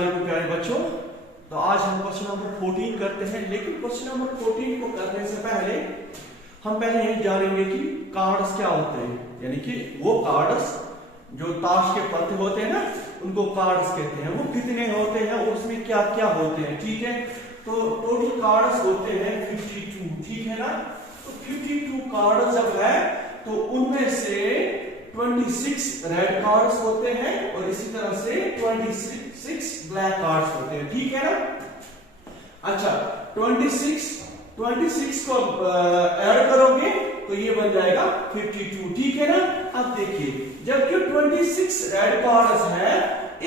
अस्सलाम प्यारे बच्चों। तो आज हम क्वेश्चन नंबर 14 करते हैं, लेकिन क्वेश्चन नंबर 14 को करने से पहले हम पहले ये जानेंगे कि कार्ड्स क्या होते हैं, यानी कि वो कार्ड्स जो ताश के पत्ते होते हैं ना, उनको कार्ड्स कहते हैं। वो कितने होते हैं और उसमें क्या क्या होते हैं, ठीक है। तो टोटल कार्ड्स होते हैं 52, ठीक है ना। तो 52 कार्ड्स जब है तो उनमें से 26 रेड कार्ड्स होते हैं और इसी तरह से 26 ब्लैक कार्ड्स होते हैं, ठीक है ना। अच्छा, 26 को ऐड करोगे तो ये बन जाएगा 52, ठीक है ना। अब देखिए, जबकि 26 रेड कार्ड्स है,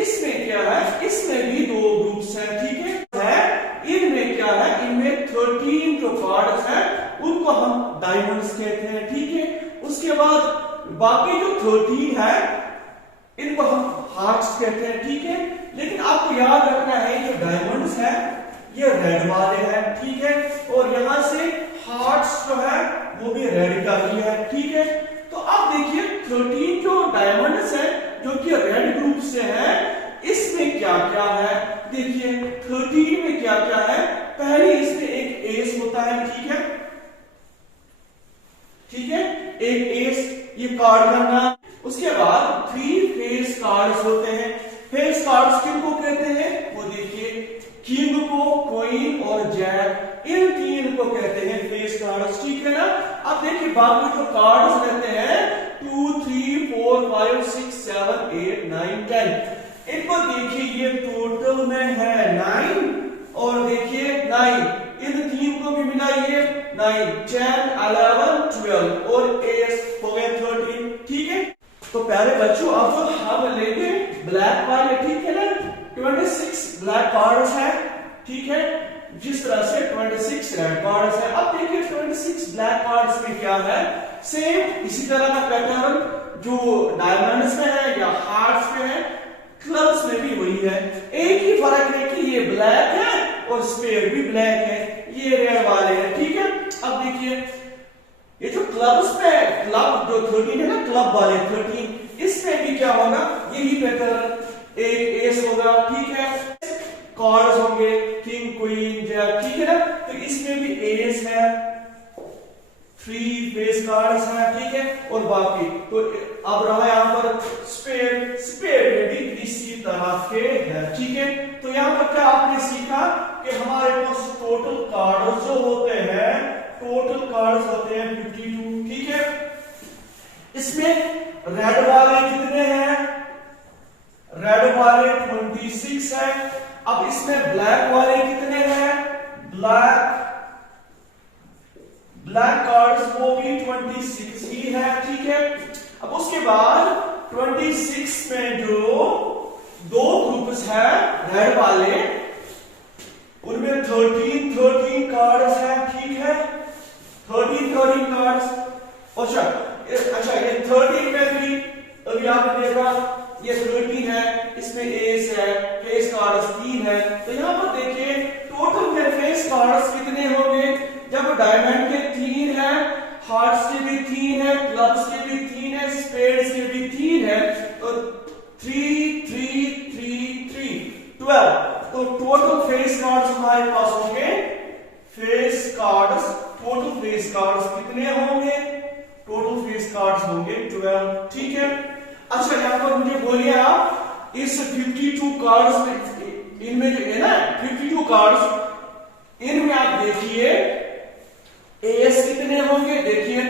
इसमें क्या है, इसमें भी दो ग्रुप्स हैं, ठीक है। इनमें क्या है, इनमें 13 जो कार्ड्स हैं उनको हम डायमंड्स कहते हैं, ठीक है। उसके बाद बाकी जो 13 है इनको हम हार्ट्स कहते हैं, ठीक है। लेकिन आपको याद रखना है, ये डायमंड्स है ये रेड वाले हैं, ठीक है। और यहां से हार्ट्स जो है वो भी रेड का ही है, ठीक है। तो अब देखिए 13 जो डायमंड्स है जो कि रेड ग्रुप से है, इसमें क्या क्या है, देखिए 13 में क्या क्या है। पहले इसमें एक एस होता है, ठीक है, ठीक है, एक एस ये कार्ड का नाम। उसके बाद 3 फेस कार्ड्स होते हैं। फेस कार्ड्स किनको कहते हैं, वो देखिए किंग को, क्वीन और जैक, इन तीन को कहते हैं फेस कार्ड्स, ठीक है ना। अब देखिए बाकी जो कार्ड्स रहते हैं 2, 3, 4, 5, 6, 7, 8, 9, 10, इनको देखिए ये टोटल में है 9 और देखिए 9, इन तीन को भी मिलाइए 9, 10, 11, 12 और एस हो गए 13, ठीक है। तो प्यारे बच्चों, अब हम लेंगे ब्लैक वाले, ठीक है ना। 26 ब्लैक कार्ड्स है, ठीक है, जिस तरह से 26 रेड कार्ड्स है। अब देखिए 26 ब्लैक कार्ड्स में क्या है, सेम इसी तरह का पैटर्न जो डायमंड्स में है या हार्ट्स में है, क्लब्स में भी वही है। एक ही फर्क है कि ये ब्लैक है और स्पेयर भी ब्लैक है, ये रेड वाले हैं, ठीक है। अब देखिए ये जो क्लब्स में है, क्लब जो 13 है ना, क्लब वाले 13, इसमें भी क्या होगा, यही पैटर्न, एक एस होगा, ठीक है। कार्ड्स होंगे किंग, क्वीन, जैक, ठीक है ना। तो इसमें भी एस है, 3 फेस कार्ड्स हैं, ठीक है। और बाकी तो अब रहा यहां पर स्पेयर, स्पेयर में भी इसी तरह के है, ठीक है। तो यहां पर क्या आपने सीखा कि हमारे पास टोटल कार्ड्स जो होते हैं, टोटल कार्ड्स होते हैं 52, ठीक है। इसमें रेड वाले कितने हैं, रेड वाले 26 है। अब इसमें ब्लैक वाले कितने हैं, ब्लैक कार्ड्स वो भी 26 ही है, ठीक है। अब उसके बाद 26 में जो दो ग्रुप्स है रेड वाले, उनमें 13 कार्ड्स हैं, ठीक है, 13 कार्ड्स। अच्छा, ये 13 में भी अभी आपने देखा ये 13 है, इसमें एस है, फेस कार्ड्स 3 है। तो यहां पर देखिए टोटल में फेस कार्ड्स कितने होंगे, जब डायमंड के 3 है, हार्ट्स के भी 3 है, क्लब्स के भी 3 है, स्पेड्स के भी 3 है, तो 3, 3, 3, 3, 12। तो टोटल फेस कार्ड्स हमारे पास होंगे, face cards, total face cards कितने होंगे, टोटल फेस कार्ड्स होंगे 12, ठीक है। अच्छा, यहां पर मुझे बोलिए आप, इस 52 कार्ड्स में, इनमें जो है ना 52 कार्ड्स, इनमें आप देखिए एस कितने होंगे, देखिए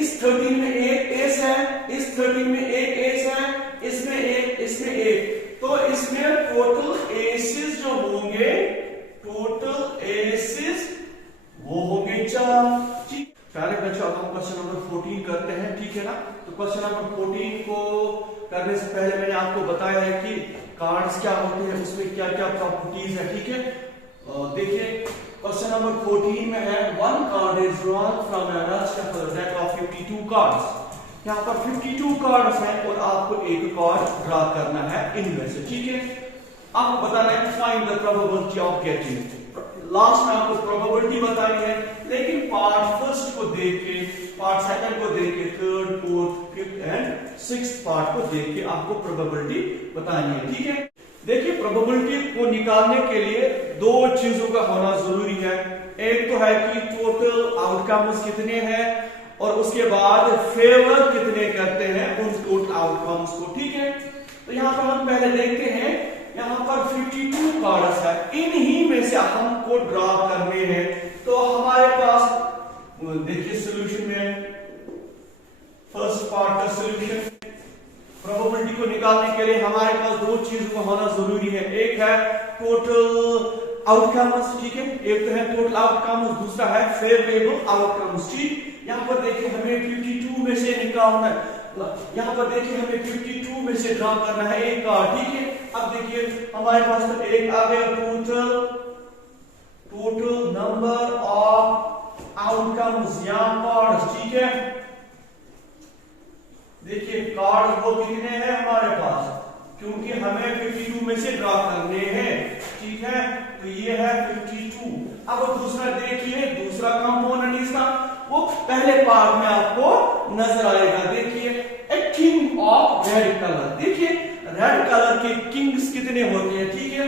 इस 13 में एक एस है, इस 13 में एक एस है, इसमें एक, इसमें एक, तो इसमें टोटल एसेस जो होंगे, टोटल एसेस वो होंगे 4, ठीक। प्यारे बच्चों, अब हम क्वेश्चन नंबर 14 करते हैं, ठीक है ना। तो क्वेश्चन नंबर 14 को करने से पहले मैंने आपको बताया है कि कार्ड्स क्या होते हैं, उसमें क्या क्या प्रॉपर्टीज है, ठीक है। देखिए क्वेश्चन नंबर 14 में है, 1 card is drawn from an shuffle deck of 52 cards. यहाँ पर 52 कार्ड्स हैं और आपको एक कार्ड ड्रा करना है इनमें से, ठीक है। आपको बताना है find the probability of getting. Last में आपको प्रोबेबिलिटी बतानी है, लेकिन पार्ट फर्स्ट को देख के, पार्ट सेकंड को देख के, third, fourth, fifth and sixth part को देख के आपको प्रोबेबिलिटी बतानी है, ठीक है। देखिए प्रोबेबिलिटी को निकालने के लिए दो चीजों का होना जरूरी है। एक तो है कि टोटल आउटकम्स कितने हैं और उसके बाद फेवर कितने करते हैं उन टोटल आउटकम्स को, ठीक है। तो यहां पर हम पहले देखते हैं, यहां पर 52 कार्ड्स है, इन्हीं में से हमको ड्रा करने हैं। तो हमारे पास देखिए सॉल्यूशन में फर्स्ट पार्ट का सॉल्यूशन, प्रोबेबिलिटी को निकालने के लिए हमारे पास दो चीजों का होना जरूरी है। एक है टोटल आउटकम्स, ठीक है, एक तो है टोटल आउटकम्स, दूसरा है फेवरेबल आउटकम्स, ठीक। यहां पर देखिए हमें 52 में से निकालना है, यहां पर देखिए हमें 52 में से ड्रा करना है एक कार्ड, ठीक है। अब देखिए हमारे पास तो एक आ गया टोटल नंबर ऑफ आउटकम्स या कार्ड्स, ठीक है। देखिए कार्ड वो कितने हैं हमारे पास, क्योंकि हमें 52 में से ड्रा करने हैं, ठीक है। तो ये है 52। अब दूसरा देखिए, दूसरा कंपोनेंट इसका वो पहले पार्ट में आपको नजर आएगा। देखिए a king of red colour, देखिए रेड कलर के किंग्स कितने होते हैं, ठीक है।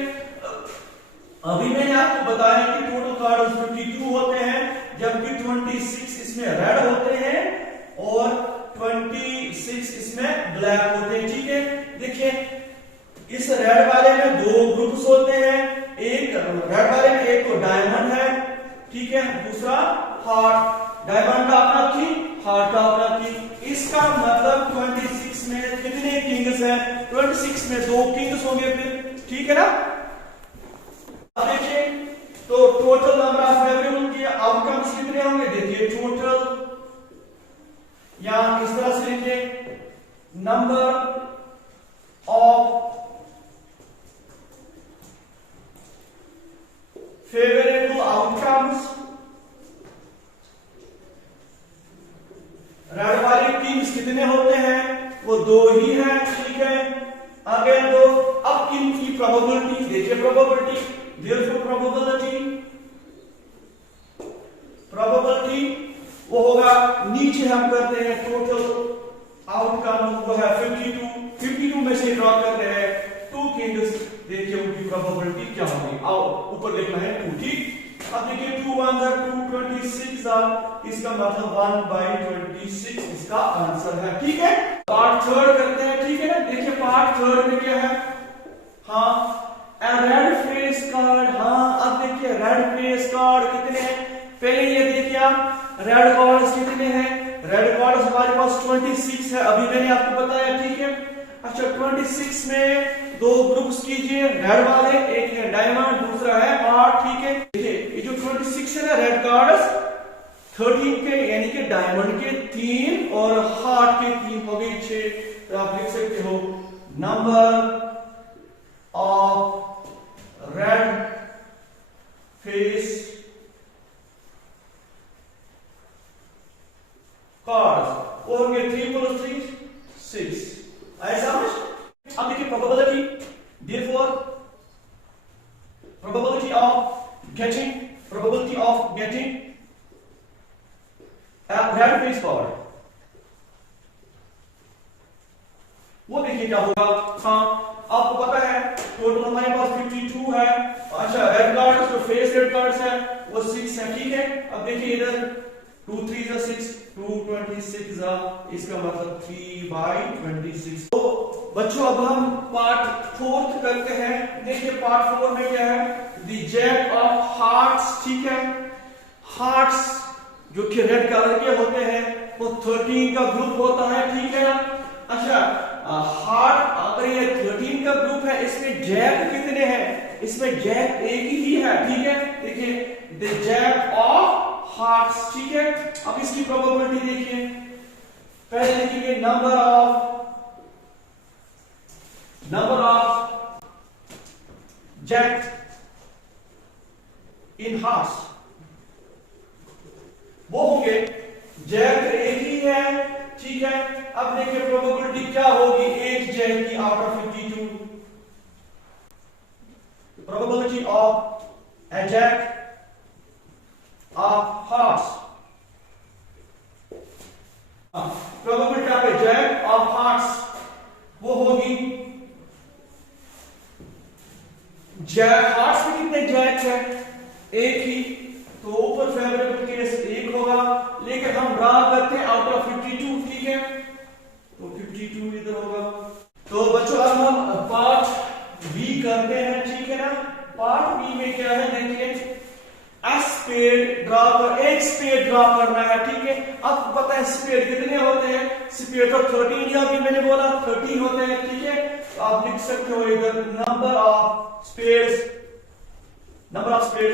अभी मैंने आपको बताया कि टोटल कार्ड 52 होते हैं, जबकि 26 इसमें रेड होते हैं और 26 इसमें ब्लैक होते हैं, ठीक है। देखिए इस रेड वाले में दो ग्रुप्स होते हैं, एक रेड वाले में एक तो डायमंड है, ठीक है, दूसरा हार्ट। डायमंड का अपना किंग, हार्ट का अपना किंग। इसका मतलब 26 में कितने किंग्स हैं, 26 में दो किंग्स होंगे फिर, ठीक है ना। अब देखिए तो टोटल नंबर ऑफ फेवरेबल के आउटकम्स कितने होंगे, देखिए टोटल, या इस तरह से लिखिए number of favourable outcomes. Red वाले किंग्स कितने होते हैं, वो दो ही हैं, ठीक है। आगे तो अब इनकी प्रोबेबिलिटी देखिए, प्रोबेबिलिटी देयरफॉर प्रोबेबिलिटी वो होगा, नीचे हम करते हैं टोटल आउटकम वो है 52 में से ड्रॉ कर रहे हैं टू किंग्स। देखिए उनकी प्रोबेबिलिटी क्या होगी, आओ ऊपर लिखना है 2, ठीक। अब देखिए 2 1 2 26 इसका मतलब 1/26 इसका आंसर है, ठीक है। पार्ट थर्ड करते हैं, ठीक है ना। देखिए पार्ट थर्ड में क्या है, हाँ रेड फेस कार्ड, हाँ अब देखिए रेड फेस कार्ड कितने हैं, पहले ये देखिए आप रेड कार्ड्स कितने हैं, रेड कार्ड्स हमारे पास 26 है, अभी मैंने आपको बताया, ठीक है। अच्छा 26 में दो ग्रुप्स कीजिए, रेड वाले, एक है डायमंड, दूसरा है हार्ट, ठीक है। देखिए ये जो 26 है रेड कार्ड्स 13 के, यानी कि डायमंड के 3 और हार्ट के 3 हो गए 6। तो आप लिख सकते हो number of red face cards और ये 3 + 3 6। ऐसा समझ। अब देखिए probability, therefore probability of getting red face card, वो देखिए क्या होगा। हाँ आपको पता है टोटल हमारे पास 52 है। अच्छा रेड कार्ड जो फेस रेड कार्ड्स है वो 6 है, ठीक है। अब देखिए इधर 2 3 6 2 26 इसका मतलब 3/26। तो बच्चों अब हम पार्ट 4 करते हैं। देखिए पार्ट 4 में क्या है, द जैक ऑफ हार्ट्स, ठीक है। हार्ट्स जो कि रेड कलर के होते हैं वो 13 का ग्रुप होता है, ठीक है ना। अच्छा हार्ट अगर ये 13 का ग्रुप है, इसमें जैक कितने हैं, इसमें जैक एक ही है, ठीक है। देखिए द जैक ऑफ हार्ट्स, ठीक है। अब इसकी प्रोबेबिलिटी देखिए, पहले लिखेंगे number of jack in hearts, वो होंगे जैक एक ही है, ठीक है। अब देखिए प्रोबेबिलिटी क्या होगी, एक जैक की out of 52, probability of a jack of hearts, probability of a jack of hearts वो होगी जैक हार्ट्स में कितने जैक है? एक ही, तो ऊपर फेवरेबल केस एक होगा, लेकिन हम ड्रा करते हैं आउट ऑफ 52, ठीक है, तो 52 इधर होगा। तो बच्चों अब हम पार्ट बी करते हैं, ठीक है ना। पार्ट बी में क्या है देखिए, स्पेड ड्रा कर, एक स्पेड ड्रा करना है, ठीक है। आपको पता है स्पेड कितने होते हैं? स्पेड तो 13 या भी मैंने बोला 13 होते हैं, ठीक है। तो आप लिख सकते हो इधर नंबर ऑफ स्पेड्स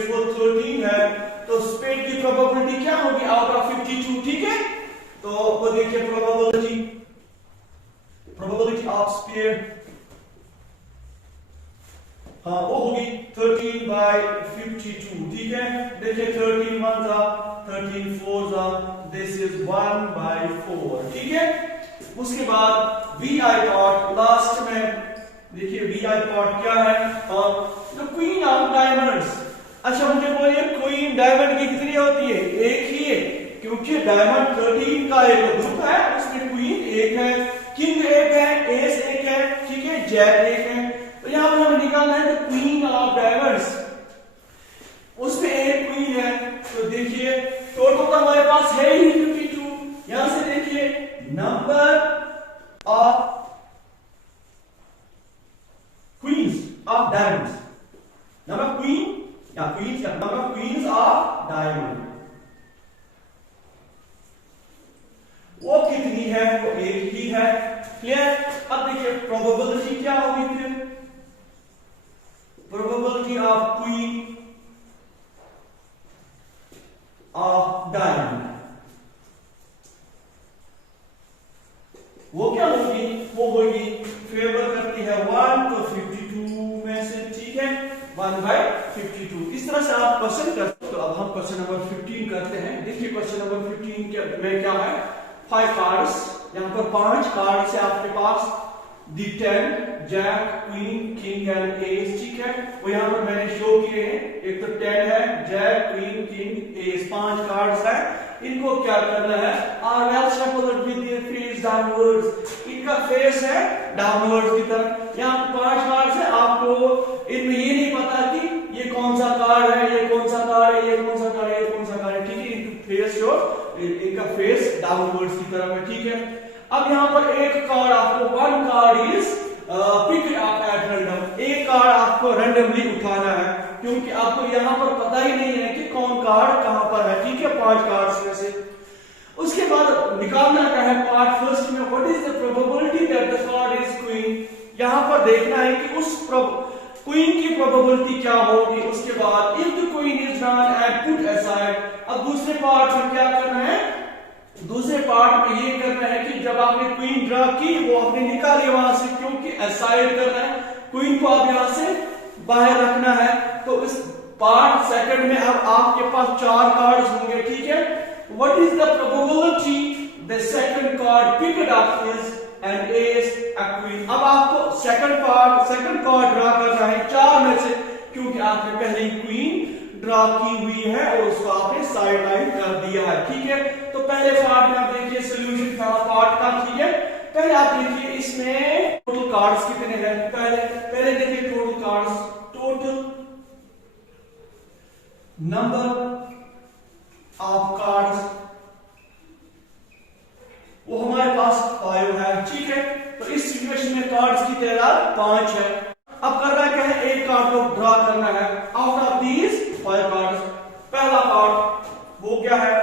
वो 13 है, तो स्पेड की प्रोबेबिलिटी क्या होगी? आउट ऑफ 52, ठीक है। तो वो देखिए प्रोबेबिलिटी ऑफ स्पेड, हाँ वो होगी 13/52, ठीक है। देखिए 13 1 जा 13 4 जा, दिस इज 1/4, ठीक है। उसके बाद वी आई पार्ट लास्ट में, देखिए वी आई पार्ट क्या है? The queen of diamonds. अच्छा मुझे बोलिए क्वीन डायमंड की कितनी होती है? एक ही है, क्योंकि डायमंड 13 का एक ग्रुप है, उसमें क्वीन एक है, किंग एक है, एस एक है, ठीक है, जैक एक है। तो यहां पर हमें निकालना है द क्वीन ऑफ डायमंड्स, उसमें एक क्वीन है, तो देखिए टोटल तो हमारे पास है ही 52। यहां से देखिए number of queens of diamonds, number queen या क्वींस या नंबर क्वींस ऑफ डायमंड वो कितनी है? वो एक ही है, क्लियर। अब देखिए प्रोबेबिलिटी क्या होगी फिर? Probability of queen of diamond वो क्या होगी? वो होगी फेवर करती है 1 तो 52 में से, ठीक है, 1/52। इस तरह से आप क्वेश्चन कर सकते हो। अब हम क्वेश्चन नंबर 15 करते हैं। देखिए क्वेश्चन नंबर 15 में क्या है? 5 कार्ड्स, यहां पर 5 कार्ड से आपके पास the 10 jack queen king and ace, ठीक है। वो यहां पर मैंने शो किए हैं, एक तो 10 है, jack queen king ace, 5 cards है। इनको क्या करना है? Are well shuffled with their face downwards, इनका फेस है डाउनवर्ड्स की तरफ। यहां पर 5 कार्ड्स है, आपको इनमें ये नहीं पता कि ये कौन सा कार्ड है, ये कौन सा कार्ड है, ये कौन सा कार्ड है, ये कौन सा कार्ड है, ठीक है। इनका फेस जो इनका फेस डाउनवर्ड्स की तरफ है, ठीक है। अब यहां पर एक कार्ड आपको, 1 card is pick up at random, एक कार्ड आपको रैंडमली उठाना है, क्योंकि आपको यहां पर पता ही नहीं है कि कौन कार्ड कहां पर है, ठीक है, 5 कार्ड्स में से। उसके बाद निकालना क्या है? पार्ट फर्स्ट में what is the probability that the card is queen, यहां पर देखना है कि उस क्वीन की प्रोबेबिलिटी क्या होगी। उसके बाद if the queen is drawn and put aside, अब दूसरे पार्ट में क्या करना है? दूसरे पार्ट में ये करना है कि जब आपने क्वीन ड्रा की वो आपने निकाली वहां से, क्योंकि असाइड करना है, क्वीन को आप यहां से बाहर रखना है। तो इस पार्ट सेकंड में अब आपके पास 4 कार्ड्स होंगे, ठीक है। What is the probability the second card picked up is an S a queen. अब आपको सेकंड कार्ड ड्रा करना है 4 में से, क्योंकि आपने पहले ही क्वीन ड्रा की हुई है और उसको आपने साइड लाइन कर दिया है, ठीक है। तो पहले पार्ट में आप देखिए सोल्यूशन था पार्ट का, ठीक है। पहले आप देखिए इसमें टोटल कार्ड्स कितने हैं? पहले देखिए total cards, total number of cards वो हमारे पास 5 है, ठीक है। तो इस सिचुएशन में कार्ड्स की तादाद 5 है। अब करना क्या है? एक कार्ड को ड्रा करना है आउट ऑफ दीज 5 कार्ड्स। पहला कार्ड वो क्या है?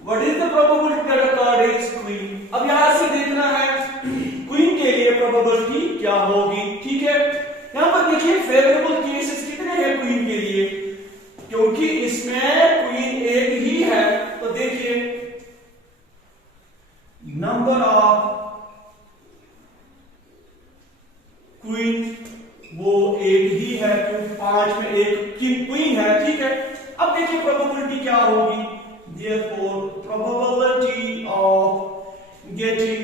What is the probability that a card is queen. अब यहां से देखना है क्वीन के लिए प्रोबेबिलिटी क्या होगी, ठीक है। यहां पर देखिए फेवरेबल केसेस कितने हैं क्वीन के लिए, क्योंकि इसमें क्वीन एक ही है। तो देखिए नंबर ऑफ क्वीन वो एक ही है, क्योंकि 5 में एक क्वीन है, ठीक है। अब देखिए प्रोबेबिलिटी क्या होगी? Therefore, probability of getting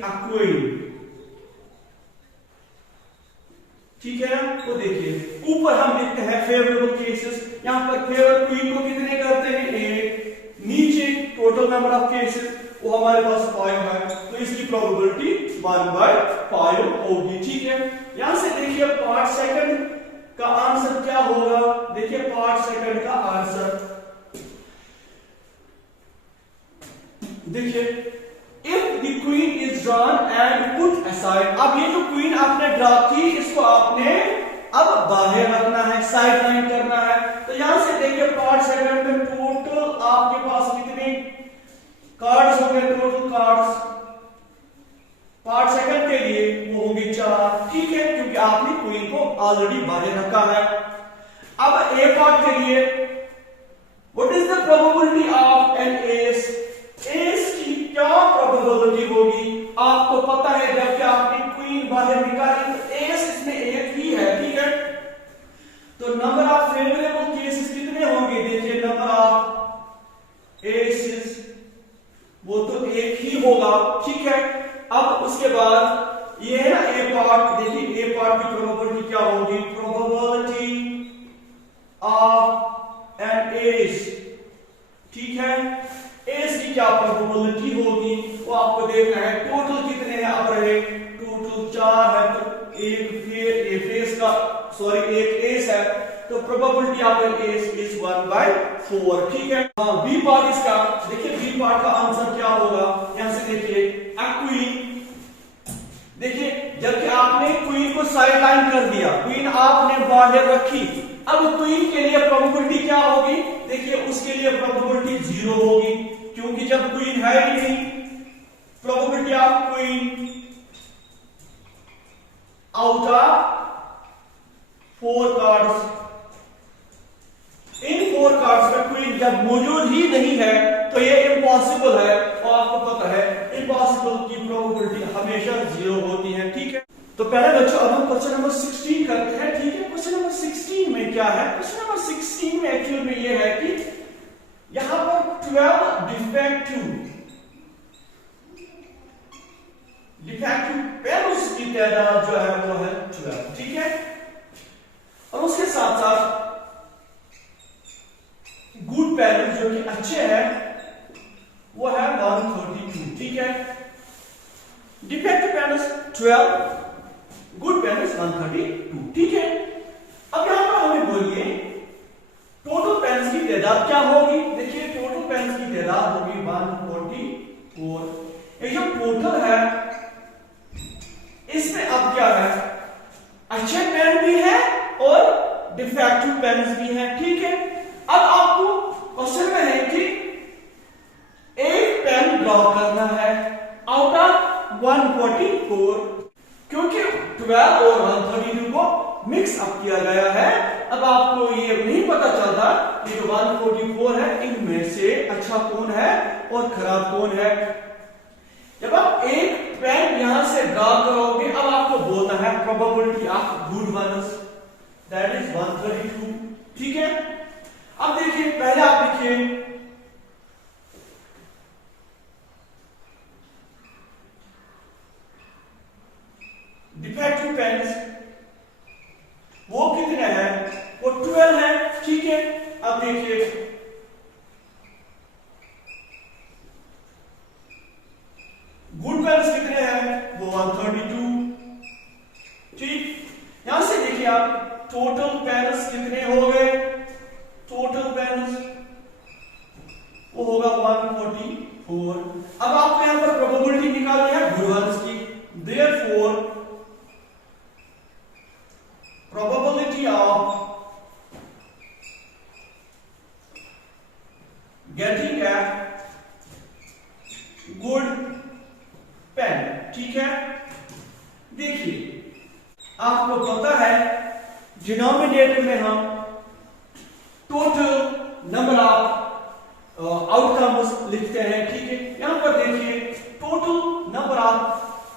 a queen, ठीक है ना। तो देखिए ऊपर हम लिखते हैं फेवरेबल केसेस, यहां पर फेवर क्वीन को कितने करते हैं? 1। नीचे टोटल नंबर ऑफ केसेस, वो हमारे पास 5 है, तो इसकी प्रोबेबिलिटी 1/5 होगी। ठीक है, यहां से देखिए पार्ट सेकंड का आंसर क्या होगा। देखिए पार्ट सेकंड का आंसर देखिए, if the queen is drawn and put aside. अब ये जो क्वीन आपने ड्रॉ की, इसको आपने अब बाहर रखना है, साइड लाइन करना है। तो यहां से देखिए पार्ट सेकंड में टोटल आपके पास कितने कार्ड्स होंगे, टोटल कार्ड्स पार्ट सेकंड के लिए वो होंगे 4। ठीक है, क्योंकि आपने क्वीन को ऑलरेडी बाहर रखा है। अब ए पार्ट के लिए what is the probability of an ace. Ace की क्या प्रोबेबिलिटी होगी, आपको पता है जब आपने क्वीन बाहर निकाली तो एस इसमें एक ही है। ठीक है, तो नंबर ऑफ फेवरेबल केसेस कितने होंगे। देखिए नंबर ऑफ एसेस वो तो एक ही होगा। ठीक है, अब उसके बाद ये है ना ए पार्ट। देखिए ए पार्ट की प्रोबेबिलिटी क्या होगी, प्रोबेबिलिटी ऑफ एन एस। ठीक है, एस की क्या प्रोबेबिलिटी होगी वो आपको देखना है। टोटल कितने हैं अब रहे, टोटल 4 है, तो एक फेस का एक एस है, तो probability of an ace is 1/4। ठीक है, बी पार्ट इसका देखिए, बी पार्ट का आंसर क्या होगा। यहां से देखिए अ क्वीन, देखिए जबकि आपने क्वीन को साइड लाइन कर दिया, क्वीन आपने बाहर रखी, अब क्वीन के लिए प्रोबेबिलिटी क्या होगी। देखिए उसके लिए प्रोबेबिलिटी 0 होगी, क्योंकि जब क्वीन है ही नहीं। Probability of queen out of 4 cards, in 4 cards में क्वीन जब मौजूद ही नहीं है तो ये इम्पॉसिबल है, और आपको पता है इम्पॉसिबल की प्रोबेबिलिटी हमेशा 0 होती है। ठीक है, तो पहले बच्चों अब हम क्वेश्चन नंबर 16 करते हैं। ठीक है, क्वेश्चन नंबर 16 में क्या है, क्वेश्चन नंबर 16 में एक्चुअल में ये है कि यहां पर 12 डिफेक्टिव पेयर्स की तादाद जो है वो है 12। ठीक है, और उसके साथ साथ गुड पेयर्स जो कि अच्छे हैं वो है 132। ठीक है, डिफेक्टिव पेयर्स 12, गुड पेयर्स 132। ठीक है, अब यहां पर हमें बोलिए टोटल पेयर्स की तादाद क्या होगी। देखिए टोटल पेयर्स की तादाद होगी 144। ये जो टोटल है इसमें अब क्या है, अच्छे पेन भी है और डिफेक्टिव पेन्स भी हैं। ठीक है, अब आपको क्वेश्चन में है कि एक पेन ड्रॉ करना है आउट ऑफ 144, क्योंकि 12 और 132 को मिक्स अप किया गया है। अब आपको ये नहीं पता चलता कि जो 144 है इनमें से अच्छा कौन है और खराब कौन है। जब आप एक पेन यहां से ड्रॉ करोगे, अब आपको बोलना है probability of good ones, that is 132। ठीक है, अब देखिए पहले आप लिखिए डिफेक्टिव पेन्स, वो कितने हैं, वो 12 है। ठीक है, अब देखिए गुड पेन्स कितने हैं, वो 132। ठीक, यहां से देखिए आप टोटल पेन्स कितने हो गए, टोटल पेन्स वो होगा 144। अब आपको यहां पर प्रोबेबिलिटी निकालनी है गुड वंस की, therefore probability of getting a good pen. ठीक है, देखिए आपको पता है डिनोमिनेटर में हम टोटल नंबर ऑफ आउटकम्स लिखते हैं। ठीक है, यहां पर देखिए टोटल नंबर ऑफ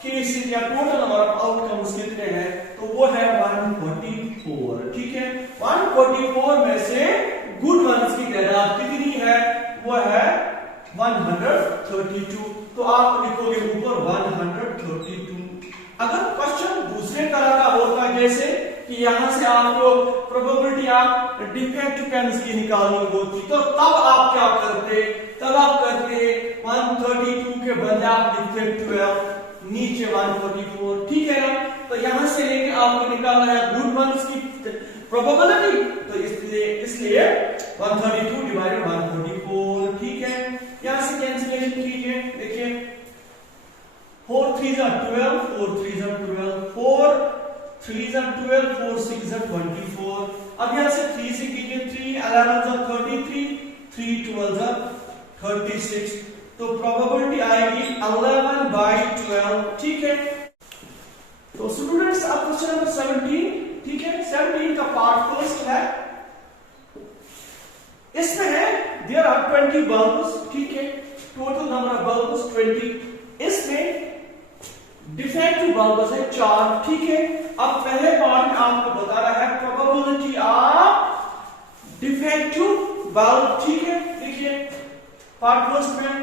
केसेस या टोटल नंबर ऑफ आउटकम्स कितने हैं, तो वो है 144। ठीक है, 144 में से गुड वंस की तादाद कितनी है, वो है 132। तो आप लिखोगे ऊपर 132। अगर क्वेश्चन दूसरे तरह का होता जैसे कि यहां से आपको प्रोबेबिलिटी ऑफ डिफेक्टिव पेन्स की निकालनी होती, तो तब आप क्या करते, तब आप करते 132 के बदले आप लिखते 12, नीचे 144, ठीक है ना। तो यहां से लेके आपको निकालना है गुड वंस की प्रोबेबिलिटी, तो इसलिए 132 डिवाइडेड 144, ठीक है। यहां से कैंसिलेशन कीजिए, देखिए 4 3 12, 4 3 12, 4 3 12, 4 6 24। अब यहां से 3 से कीजिए, 3 11 33, 3 12 36, तो प्रोबेबिलिटी आएगी 11/12, ठीक है। तो स्टूडेंट्स अब क्वेश्चन नंबर 17, ठीक है। 17 का पार्ट फर्स्ट है, इसमें है देयर आर 20 बल्ब्स, ठीक है। टोटल नंबर ऑफ बल्ब्स 20, इसमें डिफेक्टिव बल्ब्स है 4, ठीक है। अब पहले पार्ट में आपको बता रहा है प्रोबेबिलिटी ऑफ डिफेक्टिव बल्ब, ठीक है। देखिए पार्ट फर्स्ट में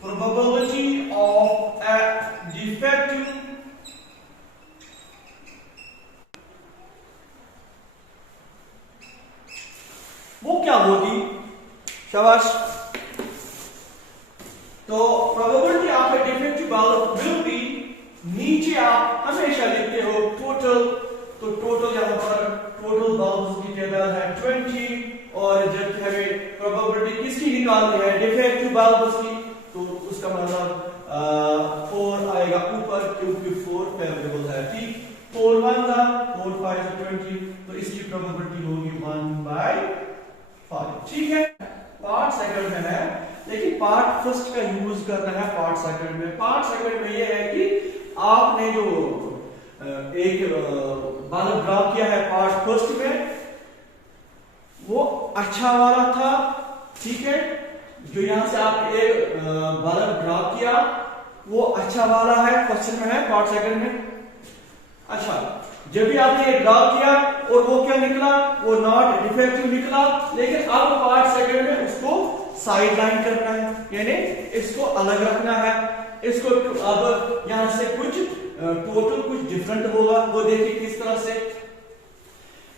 probability of a defective वो क्या होगी, शाबाश। तो probability of a defective bulb will be, नीचे आप हमेशा लिखते हो टोटल, तो टोटल यहां पर टोटल बल्ब्स की तादाद है 20, और जब हमें प्रोबेबिलिटी किसकी निकालनी है, डिफेक्टिव बल्ब्स की, तो उसका मतलब 4 आएगा ऊपर, क्योंकि 4 फेवरेबल है, ठीक। 4 1 4 5 20, तो इसकी प्रोबेबिलिटी होगी 1/5, ठीक है। पार्ट सेकंड में है, लेकिन पार्ट फर्स्ट का यूज करना है पार्ट सेकंड में। पार्ट सेकंड में यह है कि आपने जो एक बल्ब ड्रॉ किया है पार्ट फर्स्ट में, वो अच्छा वाला था, ठीक है। जो यहां से आप एक बल्ब ड्रॉ किया वो अच्छा वाला है, क्वेश्चन में है पार्ट सेकंड में। अच्छा, जब भी आपने ड्रॉ किया और वो क्या निकला, वो नॉट डिफेक्टिव निकला, लेकिन अब पार्ट सेकंड में उसको साइड लाइन करना है, यानी इसको अलग रखना है, इसको अब यहां से कुछ टोटल कुछ डिफरेंट होगा, वो देखिए किस तरह से।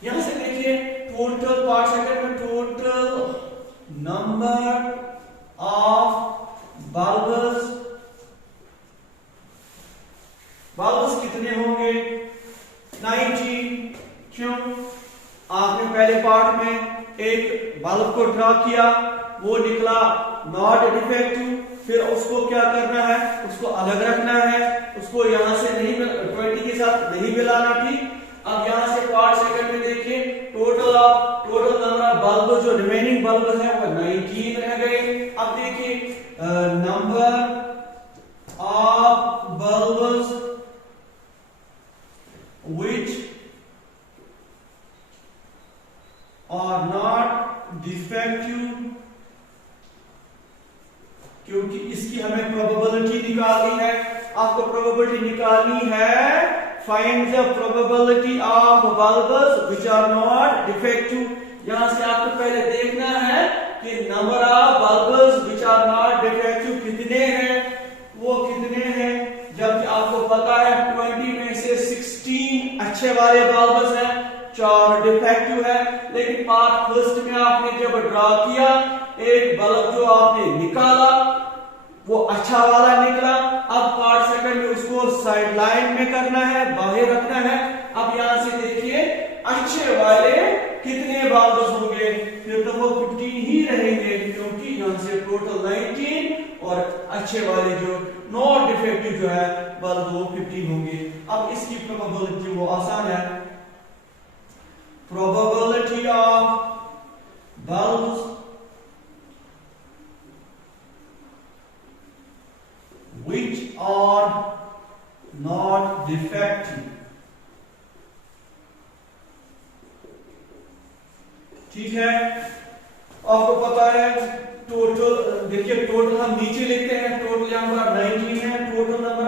यहां से देखिए टोटल पार्ट सेकंड में टोटल नंबर ऑफ बल्ब्स कितने होंगे, 19। क्यों, आपने पहले पार्ट में एक बल्ब को ड्रॉ किया, वो निकला नॉट डिफेक्टिव, फिर उसको क्या करना है, उसको अलग रखना है, उसको यहां से नहीं 20 के साथ नहीं मिलाना, ठीक। अब यहां से पार्ट सेकंड में देखिए टोटल नंबर ऑफ बल्ब, जो रिमेनिंग बल्ब है वो 19 रह गए। अब देखिए number of bulbs which are not defective, क्योंकि इसकी हमें प्रोबेबिलिटी निकालनी है। आपको प्रोबेबिलिटी निकालनी है, find the probability of bulbs which are not defective. यहां से आपको पहले देखना है कि number of bulbs which are not defective कितने हैं, वो कितने हैं। जबकि आपको पता है 20 में से 16 अच्छे वाले बल्ब्स हैं, 4 डिफेक्टिव है। लेकिन पार्ट फर्स्ट में आपने जब ड्रॉ किया, एक बल्ब जो आपने निकाला वो अच्छा वाला निकला। अब पार्ट सेकंड में उसको साइड लाइन में करना है, बाहर रखना है। अब यहां से देखिए अच्छे वाले कितने बल्ब्स होंगे, फिर तो वो 15 ही रहेंगे, क्योंकि यहां से टोटल 19 और अच्छे वाले जो नॉट डिफेक्टिव जो है बल्ब वो 15 होंगे। अब इसकी प्रोबेबिलिटी वो आसान है, probability of bulbs which are not defective, ठीक है। आपको पता है टोटल, देखिए टोटल हम नीचे लिखते हैं, टोटल यहां पर 19 है, टोटल नंबर